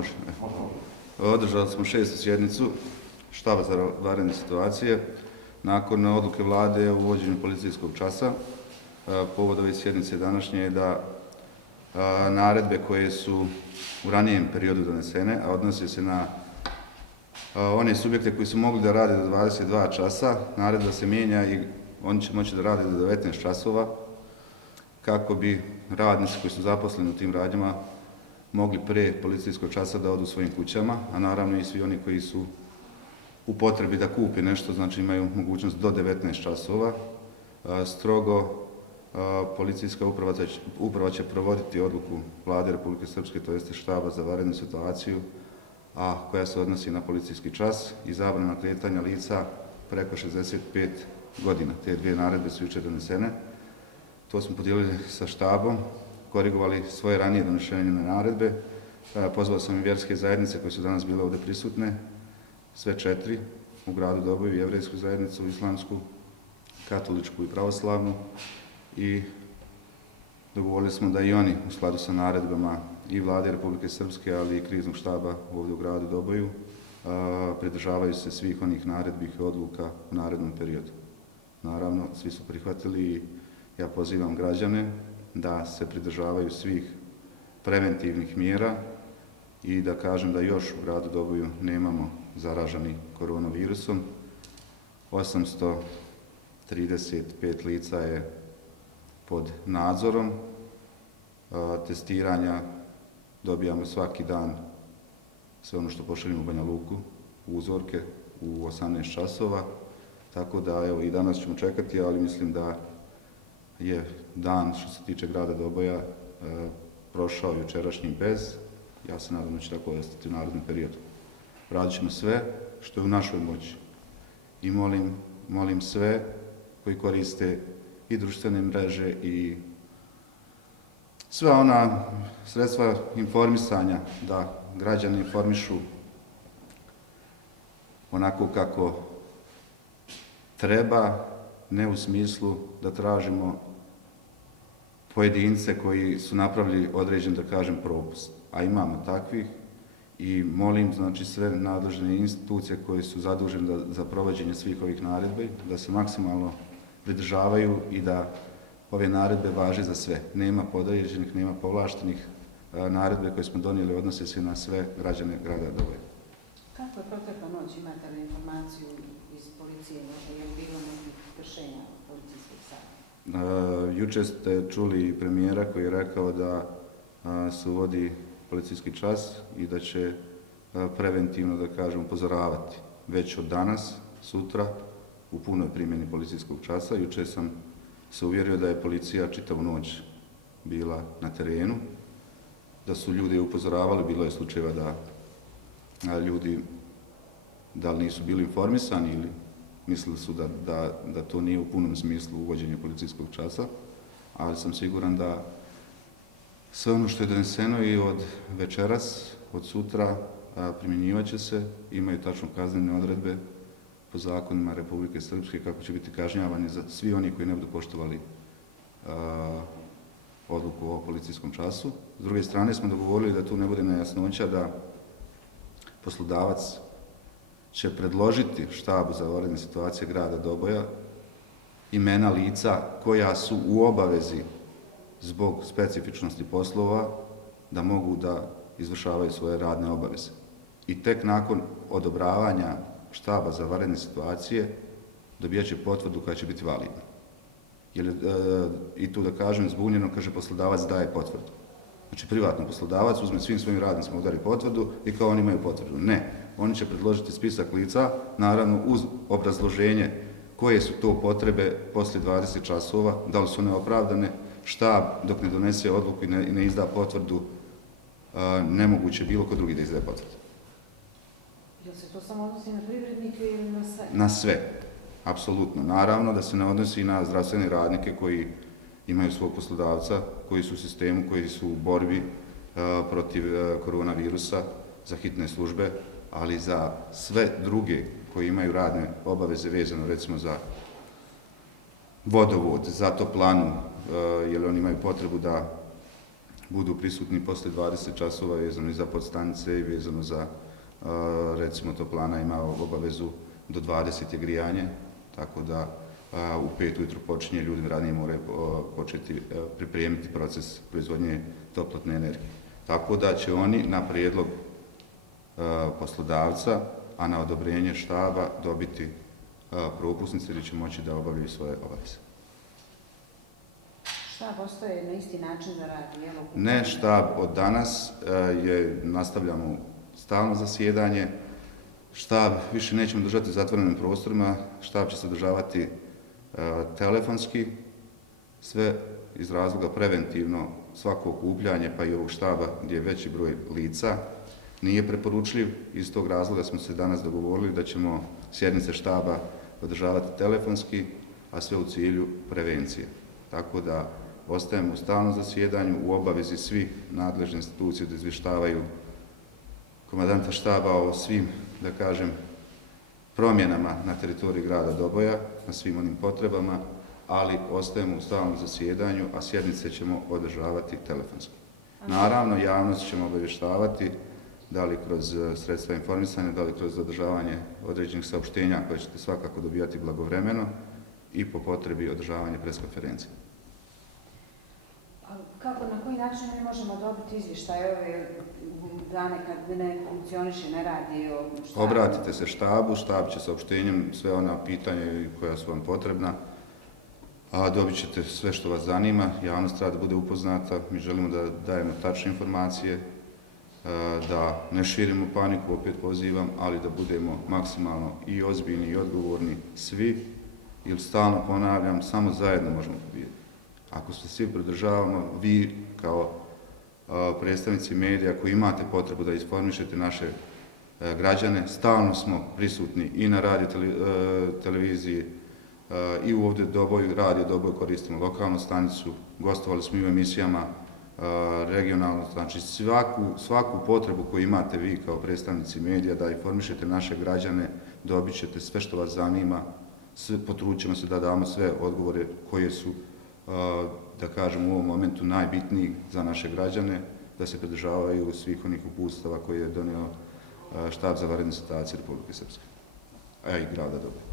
Može. Održali smo 6. sjednicu štaba za vanredne situacije nakon odluke vlade o uvođenju policijskog časa. Povod ove sjednice današnje je da naredbe koje su u ranijem periodu donesene, a odnose se na one subjekte koji su mogli da rade do 22 časa, naredba se mijenja i oni će moći da rade do 19 časova kako bi radnici koji su zaposleni u tim radnjama mogli pre policijskog časa da odu svojim kućama, a naravno i svi oni koji su u potrebi da kupe nešto, znači imaju mogućnost do 19 časova. Strogo policijska uprava će provoditi odluku Vlade Republike Srpske, to jeste štaba za vanrednu situaciju, a koja se odnosi na policijski čas i zabrana kretanja lica preko 65 godina. Te dvije naredbe su jučer donesene. To smo podijelili sa štabom, korigovali svoje ranije donošenje naredbe. Pozvao sam i vjerske zajednice koje su danas bile ovdje prisutne, sve 4 u gradu Doboju, jevrejsku zajednicu, islamsku, katoličku i pravoslavnu, i dogovorili smo da i oni u skladu sa naredbama i Vlade Republike Srpske, ali i kriznog štaba ovdje u gradu Doboju pridržavaju se svih onih naredbi i odluka u narednom periodu. Naravno, svi su prihvatili i ja pozivam građane da se pridržavaju svih preventivnih mjera i da kažem da još u gradu Doboju nemamo zaraženi koronavirusom. 835 lica je pod nadzorom. Testiranja dobijamo svaki dan, sve ono što pošaljemo u Banja Luku, uzorke u 18 časova. Tako da, evo, i danas ćemo čekati, ali mislim da je dan što se tiče grada Doboja prošao jučerašnjim bez. Ja se nadam da će tako ostati u narednom periodu. Radit ćemo sve što je u našoj moći i molim sve koji koriste i društvene mreže i sva ona sredstva informisanja da građani informišu onako kako treba, ne u smislu da tražimo pojedince koji su napravili određen, da kažem, propust, a imamo takvih, i molim, znači, sve nadležne institucije koje su zadužene za provođenje svih ovih naredbi da se maksimalno pridržavaju i da ove naredbe važe za sve. Nema podređenih, nema povlaštenih. Naredbe koje smo donijeli odnose se na sve građane grada Doboja. Kako je protekla noć? Imate li informaciju iz policije? Je li bilo nekih kršenja policijskog sata? Juče ste čuli premijera koji je rekao da se uvodi policijski čas i da će preventivno, da kažem, upozoravati već od danas, sutra, u punoj primjeni policijskog časa. Juče sam se uvjerio da je policija čitavu noć bila na terenu, da su ljudi upozoravali, bilo je slučajeva da ljudi da li nisu bili informisani ili mislili su da to nije u punom smislu uvođenje policijskog časa, ali sam siguran da sve ono što je doneseno i od večeras, od sutra, primjenjivat će se, imaju tačno kaznene odredbe po zakonima Republike Srpske, kako će biti kažnjavani za svi oni koji ne budu poštovali odluku o policijskom času. S druge strane smo dogovorili da tu ne bude nejasnoća, da poslodavac će predložiti štabu za vanredne situacije grada Doboja imena lica koja su u obavezi zbog specifičnosti poslova da mogu da izvršavaju svoje radne obaveze. I tek nakon odobravanja štaba za vanredne situacije dobijat će potvrdu koja će biti validna. I tu, da kažem, zbunjeno, kaže, poslodavac daje potvrdu. Znači, privatno poslodavac uzme svim svojim radnicima, udari potvrdu i kao oni imaju potvrdu. Ne, oni će predložiti spisak lica, naravno uz obrazloženje koje su to potrebe poslije 20 časova, da li su one opravdane. Štab, dok ne donese odluku i ne izda potvrdu, nemoguće bilo ko drugi da izdaje potvrdu. Jel se to samo odnosi na privrednike ili na sve? Na sve, apsolutno. Naravno da se ne odnosi na zdravstvene radnike koji imaju svog poslodavca, koji su u sistemu, koji su u borbi protiv koronavirusa, za hitne službe, ali za sve druge koji imaju radne obaveze vezano, recimo, za vodovod, za toplanu, jer oni imaju potrebu da budu prisutni poslije 20 časova vezano i za podstanice i vezano za, recimo, toplana ima obavezu do 20 je grijanje, tako da u 5 ujutro počinje, ljudi ranije moraju početi pripremiti proces proizvodnje toplotne energije. Tako da će oni na prijedlog poslodavca, a na odobrenje štaba dobiti propusnice ili će moći da obavljaju svoje obaveze. Štab ostaje na isti način da radi? Ne, štab od danas nastavljamo stalno zasjedanje. Štab više nećemo držati u zatvorenim prostorima, štab će se održavati telefonski, sve iz razloga preventivno svako okupljanje, pa i ovog štaba gdje je veći broj lica, nije preporučljiv. Iz tog razloga smo se danas dogovorili da ćemo sjednice štaba održavati telefonski, a sve u cilju prevencije. Tako da ostajemo u stalnom zasjedanju, u obavezi svih nadležnih institucija da izvještavaju komandanta štaba o svim, da kažem, promjenama na teritoriji grada Doboja, na svim onim potrebama, ali ostajemo u stalnom zasjedanju, a sjednice ćemo održavati telefonski. Naravno, javnost ćemo obavještavati, da li kroz sredstva informisanja, da li kroz održavanje određenih saopštenja koje ćete svakako dobijati blagovremeno i po potrebi održavanje preskonferencije. Kako, na koji način mi možemo dobiti izvještaj ove dane kad ne funkcioniše, ne radi o štabu? Obratite se štabu, štab će saopštenjem sve ona pitanja koja su vam potrebna, a dobit ćete sve što vas zanima, javnost treba da bude upoznata, mi želimo da dajemo tačne informacije, da ne širimo paniku, opet pozivam, ali da budemo maksimalno i ozbiljni i odgovorni svi, jer stalno ponavljam, samo zajedno možemo pobijediti. Ako se svi pridržavamo, vi kao predstavnici medija koji imate potrebu da informišete naše građane, stalno smo prisutni i na radio televiziji i ovdje Doboju, radio Doboj, koristimo lokalnu stanicu, gostovali smo i u emisijama regionalno, znači svaku potrebu koju imate vi kao predstavnici medija da informišete naše građane, dobit ćete sve što vas zanima, potrudit ćemo se da damo sve odgovore koje su, da kažem, u ovom momentu najbitniji za naše građane, da se pridržavaju svih onih uputstava koje je donio štab za vanredne situacije Republike Srpske, a i grada Doboja.